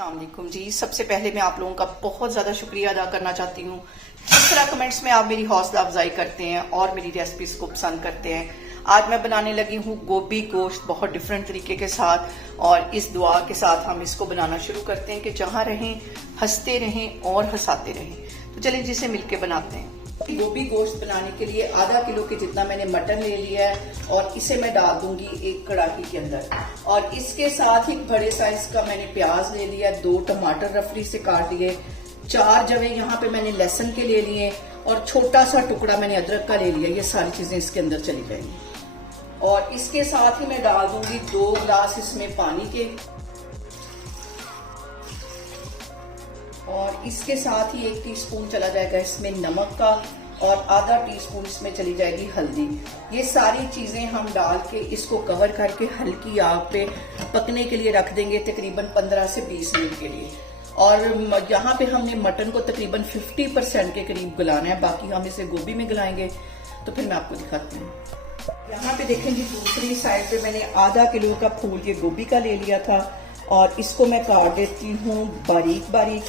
अस्सलाम वालेकुम जी। सबसे पहले मैं आप लोगों का बहुत ज़्यादा शुक्रिया अदा करना चाहती हूँ। जिस तरह कमेंट्स में आप मेरी हौसला अफजाई करते हैं और मेरी रेसिपीज को पसंद करते हैं। आज मैं बनाने लगी हूँ गोभी गोश्त बहुत डिफरेंट तरीके के साथ, और इस दुआ के साथ हम इसको बनाना शुरू करते हैं कि जहाँ रहें हंसते रहें और हंसाते रहें। तो चलिए जिसे मिलके बनाते हैं। गोभी गोश्त बनाने के लिए आधा किलो के जितना मैंने मटन ले लिया है और इसे मैं डाल दूंगी एक कड़ाही के अंदर। और इसके साथ ही बड़े साइज का मैंने प्याज ले लिया, 2 टमाटर रफली से काट लिए, 4 जवे यहाँ पे मैंने लहसुन के ले लिए और छोटा सा टुकड़ा मैंने अदरक का ले लिया। ये सारी चीजें इसके अंदर चली जाएंगी। और इसके साथ ही मैं डाल दूंगी 2 गिलास इसमें पानी के, और इसके साथ ही 1 टीस्पून चला जाएगा इसमें नमक का, और आधा टीस्पून इसमें चली जाएगी हल्दी। ये सारी चीजें हम डाल के इसको कवर करके हल्की आग पे पकने के लिए रख देंगे, तकरीबन 15 से 20 मिनट के लिए। और यहाँ पे हमने मटन को तकरीबन 50% के करीब गलाना है, बाकी हम इसे गोभी में गलाएंगे। तो फिर मैं आपको दिखाती हूँ। यहाँ पे देखें जी, दूसरी साइड पे मैंने आधा किलो का फूल ये गोभी का ले लिया था, और इसको मैं काट देती हूँ बारीक बारीक।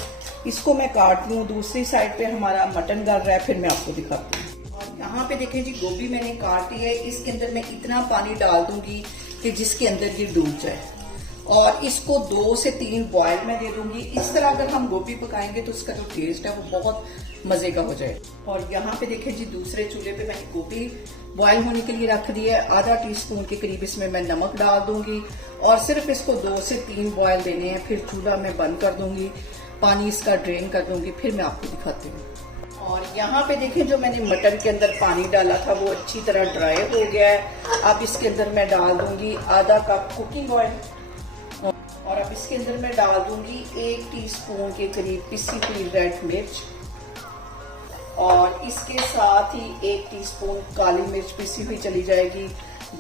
इसको मैं काट लूँ। दूसरी साइड पे हमारा मटन गल रहा है, फिर मैं आपको दिखाती हूँ। और यहाँ पे देखें जी, गोभी मैंने काटी है। इसके अंदर मैं इतना पानी डाल दूंगी कि जिसके अंदर ये डूब जाए, और इसको 2 से 3 बॉयल में दे दूंगी। इस तरह अगर हम गोभी पकाएंगे तो इसका जो टेस्ट है वो बहुत मजे का हो जाए। और यहाँ पे देखें जी, दूसरे चूल्हे पे मैंने गोभी बॉयल होने के लिए रख दी है। आधा टीस्पून के करीब इसमें मैं नमक डाल दूंगी, और सिर्फ इसको 2 से 3 बॉयल देने हैं। फिर चूल्हा मैं बंद कर दूंगी, पानी इसका ड्रेन कर दूंगी, फिर मैं आपको दिखाती हूँ। और यहाँ पे देखें, जो मैंने मटन के अंदर पानी डाला था वो अच्छी तरह ड्राई हो गया है। अब इसके अंदर मैं डाल दूंगी आधा कप कुकिंग ऑयल, और अब इसके अंदर मैं डाल दूंगी 1 टीस्पून के करीब पिसी हुई रेड मिर्च, और इसके साथ ही 1 टीस्पून काली मिर्च पिसी हुई चली जाएगी।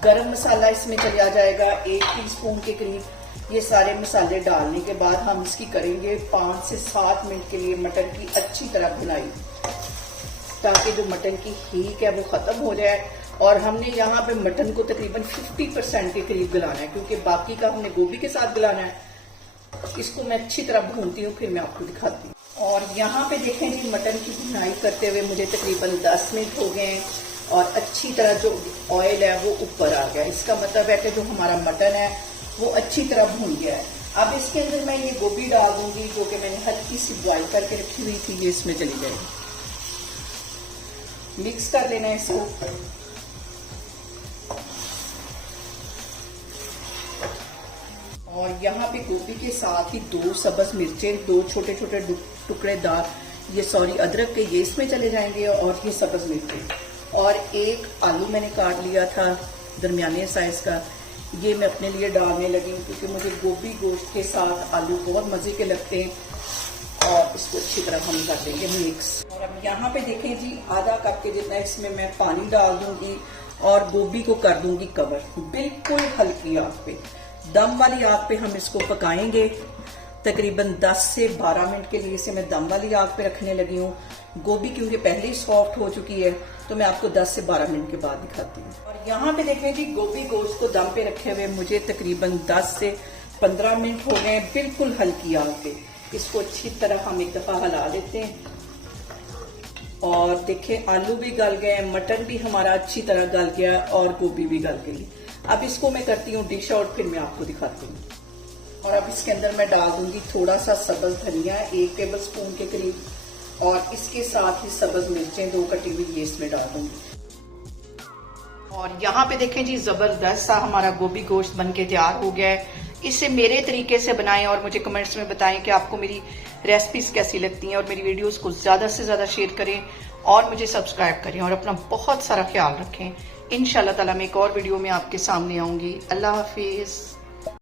गरम मसाला इसमें चला जाएगा 1 टीस्पून के करीब। ये सारे मसाले डालने के बाद हम इसकी करेंगे 5 से 7 मिनट के लिए मटन की अच्छी तरह भुनाई, ताकि जो मटन की हीक है वो खत्म हो जाए। और हमने यहाँ पे मटन को तकरीबन 50% के करीब गलाना है, क्योंकि बाकी का हमने गोभी के साथ गलाना है। इसको मैं अच्छी तरह भूनती हूँ, फिर मैं आपको दिखाती हूँ। और यहाँ पे देखें जी, मटन की भुनाई करते हुए मुझे तकरीबन 10 मिनट हो गए हैं, और अच्छी तरह जो ऑयल है वो ऊपर आ गया। इसका मतलब है कि जो हमारा मटन है वो अच्छी तरह भून गया है। अब इसके अंदर मैं ये गोभी डाल दूंगी, जो कि मैंने हल्की सी बॉईल करके रखी हुई थी। ये इसमें चली जाएगी। मिक्स कर लेना है इसको। और यहाँ पे गोभी के साथ ही 2 सब्ज मिर्चें, 2 छोटे छोटे टुकड़ेदार अदरक के, ये इसमें चले जाएंगे, और ये सब्ज मिर्चें, और 1 आलू मैंने काट लिया था दरमियाने साइज का। ये मैं अपने लिए डालने लगी हूँ, क्योंकि मुझे गोभी गोश्त के साथ आलू बहुत मजे के लगते हैं। और इसको अच्छी तरह हम कर देंगे मिक्स। और अब यहाँ पे देखें जी, आधा कप के जितना इसमें मैं पानी डाल दूंगी, और गोभी को कर दूंगी कवर, बिल्कुल हल्की आग पे, दम वाली आग पे हम इसको पकाएंगे। तकरीबन 10 से 12 मिनट के लिए इसे मैं दम वाली आग पे रखने लगी हूँ। गोभी क्योंकि पहले ही सॉफ्ट हो चुकी है, तो मैं आपको 10 से 12 मिनट के बाद दिखाती हूँ। और यहाँ पे देखें जी, गोभी गोश्त को दम पे रखे हुए मुझे तकरीबन 10 से 15 मिनट हो गए, बिल्कुल हल्की आग पे। इसको अच्छी तरह हम एक दफा हिला लेते हैं। और देखें, आलू भी गल गए, मटन भी हमारा अच्छी तरह गल गया, और गोभी भी गल गई। अब इसको मैं करती हूँ डिश आउट, फिर मैं आपको दिखाती हूँ। और अब इसके अंदर मैं डाल दूंगी थोड़ा सा सब्ज धनिया, 1 टेबल स्पून के करीब, और इसके साथ ही सब्ज मिर्चें 2 कटी हुई, ये इसमें डाल दूंगी। और यहाँ पे देखें जी, जबरदस्त सा हमारा गोभी गोश्त बनके तैयार हो गया है। इसे मेरे तरीके से बनाएं, और मुझे कमेंट्स में बताएं कि आपको मेरी रेसिपीज कैसी लगती हैं, और मेरी वीडियोस को ज्यादा से ज्यादा शेयर करें, और मुझे सब्सक्राइब करें, और अपना बहुत सारा ख्याल रखें। इंशाल्लाह ताला मैं एक और वीडियो में आपके सामने आऊंगी। अल्लाह हाफिज।